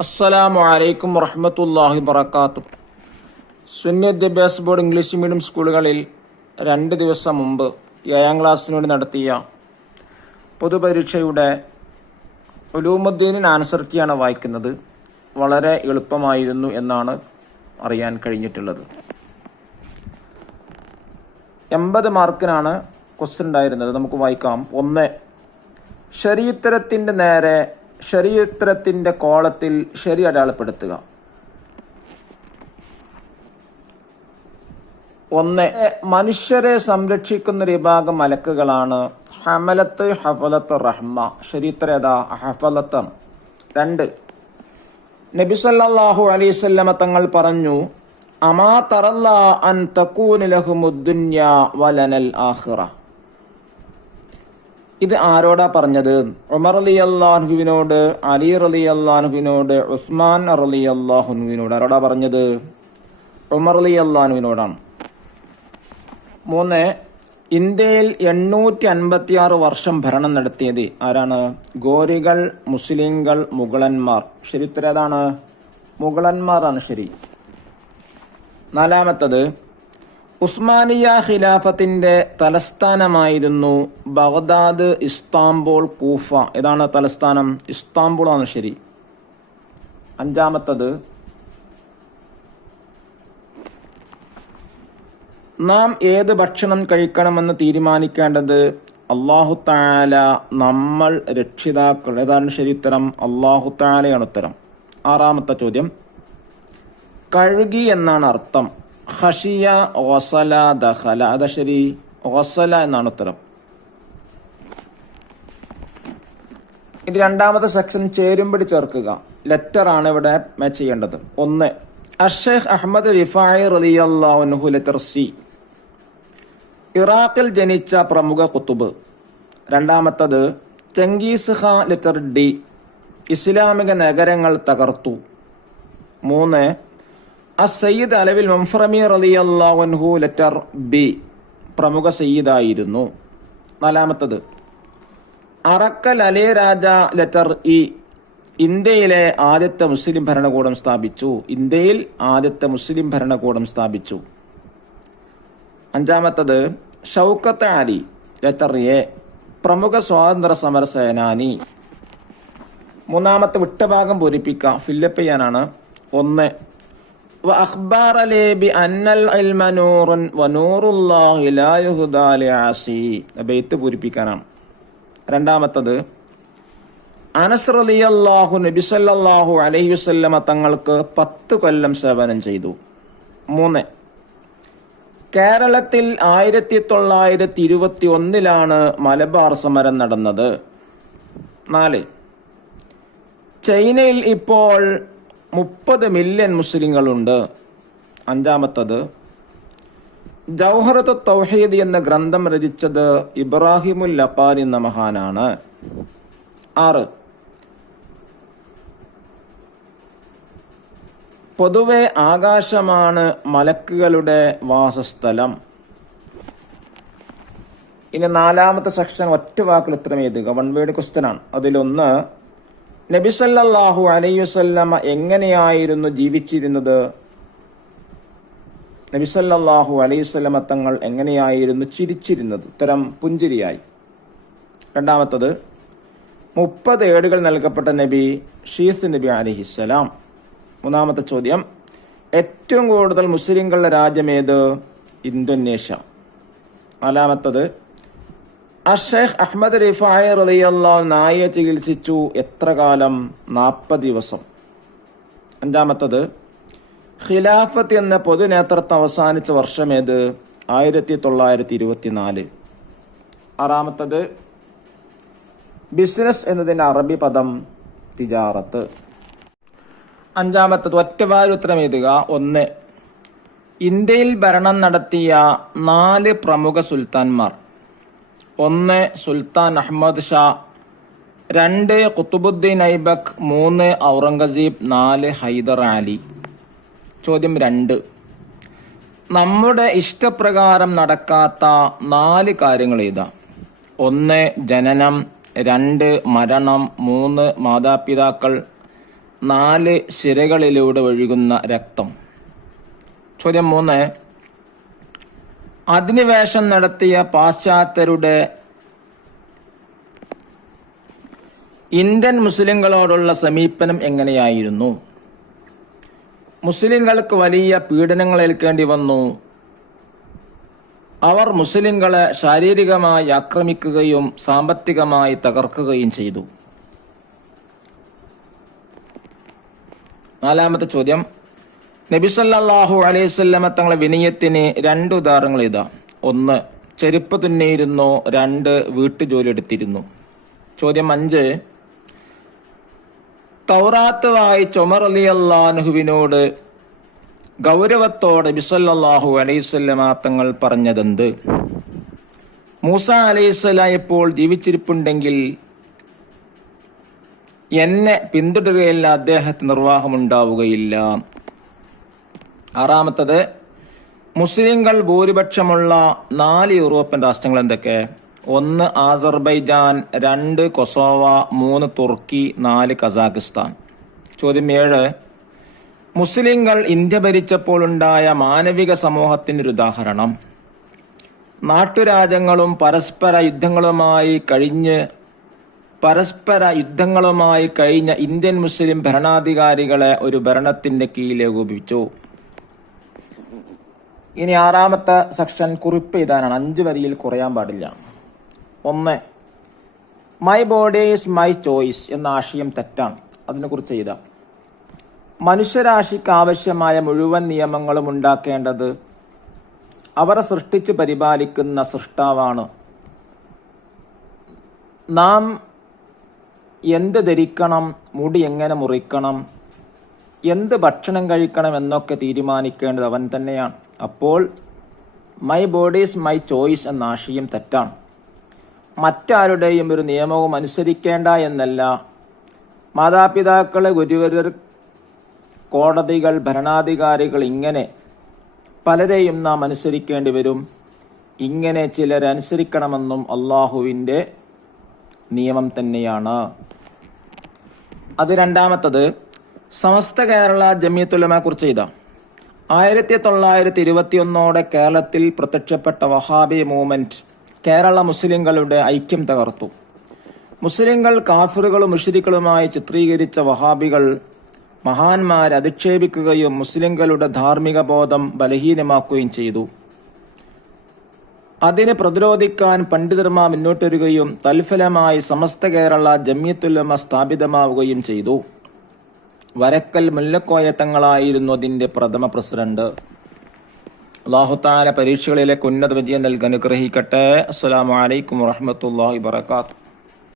അസ്സലാമു അലൈക്കും വറഹ്മത്തുള്ളാഹി വബറകാതുഹു. സുന്നി വിദ്യാഭ്യാസ ബോർഡ് ഇംഗ്ലീഷ് മീഡിയം സ്കൂളുകളിൽ 2 ദിവസം മുമ്പ് 7ാം ക്ലാസ്സിന് വേണ്ടി നടത്തിയ പൊതുപരീക്ഷയുടെ ഉലൂമുദ്ദീൻ ആൻസർ കീയാണ് വായിക്കുന്നത്. വളരെ എളുപ്പമായിരുന്നു എന്നാണ് അറിയാൻ കഴിഞ്ഞിട്ടുള്ളത്. 80 മാർക്കിനാണ് ക്വസ്റ്റ്യൻ ഉണ്ടായിരുന്നത്. നമുക്ക് വായിക്കാം. 1. ശരിയുത്തരത്തിൻ്റെ നേരെ ശരിയുത്തരത്തിൻ്റെ കോളത്തിൽ ശരി അടയാളപ്പെടുത്തുക. 1. മനുഷ്യരെ സംരക്ഷിക്കുന്ന ഒരു വിഭാഗം മലക്കുകളാണ് ഹമലത്ത് ഹഫലത്ത് റഹ്മ. ശരിയുത്തരം ഏതാ? ഹഫലത്ത്. 2. നബി സല്ലല്ലാഹു അലൈഹി വസല്ലമ തങ്ങൾ പറഞ്ഞു, അമാ തറല്ല അൻ തകൂന ലഹുമുദ്ദുന്യ വലനൽ ആഖിറ. ഇത് ആരോടാ പറഞ്ഞത്? ഉമർ റളിയല്ലാഹുവിനോട്, അലി റളിയല്ലാഹുവിനോട്, ഉസ്മാൻ റളിയല്ലാഹുവിനോട്. ആരോടാ പറഞ്ഞത്? ഉമർ റളിയല്ലാഹുവിനോടാണ്. 3. ഇന്ത്യയിൽ 856 വർഷം ഭരണം നടത്തിയത് ആരാണ്? ഗോരികൾ, മുസ്ലിങ്ങൾ, മുഗളന്മാർ. ശരിയുത്തരം ഏതാണ്? മുഗളന്മാരാണ് ശരി. 4. ഉസ്മാനിയ ഖിലാഫത്തിന്റെ തലസ്ഥാനമായിരുന്നു ബഗ്ദാദ്, ഇസ്താംബുൾ, കൂഫ. ഏതാണ് തലസ്ഥാനം? ഇസ്താംബുൾ ആണ് ശരി. 5. നാം ഏത് ഭക്ഷണം കഴിക്കണമെന്ന് തീരുമാനിക്കേണ്ടത് അല്ലാഹു തആല, നമ്മൾ, രക്ഷിതാക്കൾ. ഏതാണ് ശരി ഉത്തരം? അല്ലാഹു തആലയാണ് ഉത്തരം. 6. ചോദ്യം. കഴുകി എന്നാണ് അർത്ഥം. ഖശിയ, ഗസല, ദഖല. അതാ ശരി. ഗസല എന്നാണ് ഉത്തരം. ഇത് 2ാമത്തെ സെക്ഷൻ. ചേരുംപടി ചേർക്കുക. ലെറ്റർ ആണ് ഇവിടെ മാച്ച് ചെയ്യേണ്ടത്. 1. അഷ്ശൈഖ് അഹ്മദ് റിഫായി റളിയല്ലാഹു അൻഹു. Letter C. ഇറാഖിൽ ജനിച്ച പ്രമുഖ കുത്തുബ്. 2. Genghis Khan. Letter D. ഇസ്ലാമിക നഗരങ്ങൾ തകർത്തു. 3. സയ്യിദ് അലവിൽ മംഫറമി റളിയല്ലാഹു അൻഹു. Letter B. പ്രമുഖ സയ്യിദായിരുന്നു. 4. അറക്കൽ അലി രാജ. Letter E. ഇന്ത്യയിലെ ആദ്യത്തെ മുസ്ലിം ഭരണകൂടം സ്ഥാപിച്ചു. ഇന്ത്യയിൽ ആദ്യത്തെ മുസ്ലിം ഭരണകൂടം സ്ഥാപിച്ചു. 5. ഷൗക്കത്ത് അലി. Letter A. പ്രമുഖ സ്വാതന്ത്ര്യ സമര സേനാനി. 3. വിട്ട ഭാഗം പൂരിപ്പിക്കാം. ഫില്ലപ്പ് ചെയ്യാനാണ്. 1. വഅഖ്ബാറ ലി ബിഅന്നൽ ഇൽമ നൂറുൻ വനൂറുല്ലാഹി ലാ യുഹ്ദാ ലിആസി. ബൈത്ത് പൂരിപ്പിക്കാനാണ്. 2. അനസ് റളിയല്ലാഹു നബി സല്ലല്ലാഹു അലൈഹി വസല്ലമ തങ്ങൾക്ക് 10 കൊല്ലം സേവനം ചെയ്തു. 3. കേരളത്തിൽ 1921 മലബാർ സമരം നടന്നത്. 4. ചൈനയിൽ ഇപ്പോൾ 30 മില്യൺ മുസ്ലിങ്ങളുണ്ട്. 5. ജൗഹറത്ത് തൗഹീദ് എന്ന ഗ്രന്ഥം രചിച്ചത് ഇബ്രാഹിമുൽ ലഖാനി എന്ന മഹാനാണ്. 6. പൊതുവെ ആകാശമാണ് മലക്കുകളുടെ വാസസ്ഥലം. ഇനി 4ാമത്തെ സെക്ഷൻ. ഒറ്റ വാക്കിൽ ഉത്തരം എഴുതുക. 1 വേർഡ് ക്വസ്റ്റ്യൻ ആണ്. അതിലൊന്ന്, നബി സല്ലല്ലാഹു അലൈഹി വസല്ലമ എങ്ങനെയായിരുന്നു ജീവിച്ചിരുന്നത്? നബി സല്ലല്ലാഹു അലൈഹി വസല്ലമ തങ്ങൾ എങ്ങനെയായിരുന്നു ചിരിച്ചിരുന്നത്? ഉത്തരം പുഞ്ചിരിയായി. 2. 30 ഏടുകൾ നൽകപ്പെട്ട നബി ഷീസ് നബി അലൈഹിസ്സലാം. 3. ചോദ്യം. ഏറ്റവും കൂടുതൽ മുസ്ലിങ്ങളുടെ രാജ്യമേത്? ഇന്തോനേഷ്യ. 4. അഷ്ശൈഖ് അഹ്മദ് റിഫായി റളിയല്ലാഹു നായയെ ചികിത്സിച്ചു എത്ര കാലം? 40 ദിവസം. 5. ഖിലാഫത്ത് എന്ന പൊതുനേതൃത്വം അവസാനിച്ച വർഷമേത്? 1924. 6. ബിസിനസ് എന്നതിൻ്റെ അറബി പദം തിജാറത്ത്. 5. ഒറ്റവാരി ഉത്തരം എഴുതുക. 1. ഇന്ത്യയിൽ ഭരണം നടത്തിയ 4 പ്രമുഖ സുൽത്താൻമാർ. 1. സുൽത്താൻ അഹമ്മദ് ഷാ. 2. ഖുതുബുദ്ദീൻ ഐബക്. 3. ഔറംഗസീബ്. 4. ഹൈദർ അലി. ചോദ്യം 2. നമ്മുടെ ഇഷ്ടപ്രകാരം നടക്കാത്ത 4 കാര്യങ്ങൾ എഴുതാം. 1. ജനനം. 2. മരണം. 3. മാതാപിതാക്കൾ. 4 സിരകളിലൂടെ ഒഴുകുന്ന രക്തം. ചോദ്യം 3, അധിനിവേശം നടത്തിയ പാശ്ചാത്യരുടെ ഇന്ത്യൻ മുസ്ലിങ്ങളോടുള്ള സമീപനം എങ്ങനെയായിരുന്നു? മുസ്ലിങ്ങൾക്ക് വലിയ പീഡനങ്ങൾ ഏൽക്കേണ്ടി വന്നു. അവർ മുസ്ലിങ്ങളെ ശാരീരികമായി ആക്രമിക്കുകയും സാമ്പത്തികമായി തകർക്കുകയും ചെയ്തു. 4-ാമത്തെ ചോദ്യം, നബി സല്ലല്ലാഹു അലൈഹി വസല്ലമ തങ്ങളെ വിനയത്തിന് 2 ഉദാഹരണങ്ങൾ ഇതാ. 1, ചെരുപ്പ് തുന്നിയിരുന്നു. 2, വീട്ടുജോലി എടുത്തിരുന്നു. ചോദ്യം 5, തൗറാത്ത് വായിച്ച ഉമർ റളിയല്ലാഹു അൻഹുവിനോട് ഗൗരവത്തോടെ നബി സല്ലല്ലാഹു അലൈഹി വസല്ലമ തങ്ങൾ പറഞ്ഞതെന്ത്? മൂസ അലൈഹിസ്സലാം ഇപ്പോൾ ജീവിച്ചിരിപ്പുണ്ടെങ്കിൽ എന്നെ പിന്തുടരുകയില്ല, അദ്ദേഹത്തിന് നിർവാഹമുണ്ടാവുകയില്ല. 6-ാമത്തത്, മുസ്ലിങ്ങൾ ഭൂരിപക്ഷമുള്ള 4 യൂറോപ്യൻ രാഷ്ട്രങ്ങൾ എന്തൊക്കെ? 1 ആസർബൈജാൻ, 2 കൊസോവ, 3 തുർക്കി, 4 കസാഖിസ്ഥാൻ. ചോദ്യം 7, മുസ്ലിങ്ങൾ ഇന്ത്യ ഭരിച്ചപ്പോൾ ഉണ്ടായ മാനവിക സമൂഹത്തിനൊരു ഉദാഹരണം. നാട്ടുരാജ്യങ്ങളും പരസ്പര യുദ്ധങ്ങളുമായി കഴിഞ്ഞ ഇന്ത്യൻ മുസ്ലിം ഭരണാധികാരികളെ ഒരു ഭരണത്തിന്റെ കീഴിൽ ഏകോപിപ്പിച്ചു. ഇനി 6-ാമത്തെ സെക്ഷൻ കുറിപ്പ് എഴുതാനാണ്. 5 വരിയിൽ കുറയാൻ പാടില്ല. 1, my body is my choice എന്ന ആശയം തെറ്റാണ്. അതിനെക്കുറിച്ച് എഴുതാം. മനുഷ്യരാശിക്ക് ആവശ്യമായ മുഴുവൻ നിയമങ്ങളും ഉണ്ടാക്കേണ്ടത് അവരെ സൃഷ്ടിച്ച് പരിപാലിക്കുന്ന സൃഷ്ടാവാണ്. നാം എന്ത് ധരിക്കണം, മുടി എങ്ങനെ മുറിക്കണം, എന്ത് ഭക്ഷണം കഴിക്കണം എന്നൊക്കെ തീരുമാനിക്കേണ്ടത് അവൻ തന്നെയാണ്. അപ്പോൾ my body is my choice എന്ന ആശയം തെറ്റാണ്. മറ്റാരുടെയും ഒരു നിയമവും അനുസരിക്കേണ്ട എന്നല്ല. മാതാപിതാക്കളെ, ഗുരുവരർ, കോടതികൾ, ഭരണാധികാരികൾ, ഇങ്ങനെ പലരെയും നാം അനുസരിക്കേണ്ടി വരും. ഇങ്ങനെ ചിലരനുസരിക്കണമെന്നും അള്ളാഹുവിൻ്റെ നിയമം തന്നെയാണ്. അത് 2-ാമത്തത്, സമസ്ത കേരള ജമിയത്തുൽ ഉലമയെ കുറിച്ച് എഴുതാം. 1921 കേരളത്തിൽ പ്രത്യക്ഷപ്പെട്ട വഹാബി മൂവ്മെന്റ് കേരള മുസ്ലിങ്ങളുടെ ഐക്യം തകർത്തു. മുസ്ലിങ്ങൾ കാഫിറുകളും മുശ്രിക്കുകളുമായി ചിത്രീകരിച്ച വഹാബികൾ മഹാന്മാരെ അധിക്ഷേപിക്കുകയും മുസ്ലിങ്ങളുടെ ധാർമ്മിക ബോധം ബലഹീനമാക്കുകയും ചെയ്തു. അതിനെ പ്രതിരോധിക്കാൻ പണ്ഡിതന്മാർ മുന്നോട്ട് വരികയും തൽഫലമായി സമസ്ത കേരള ജമിയത്തുൽ ഉലമ സ്ഥാപിതമാവുകയും ചെയ്തു. വരക്കൽ മുല്ലക്കോയ തങ്ങളായിരുന്നു അതിൻ്റെ പ്രഥമ പ്രസിഡന്റ്. അല്ലാഹു തആല പരീക്ഷകളിലേക്ക് ഉന്നത വിജയം നൽകാൻ അനുഗ്രഹിക്കട്ടെ. അസ്സലാമു അലൈക്കും വറഹ്മത്തുള്ളാഹി വബറകാതുഹു.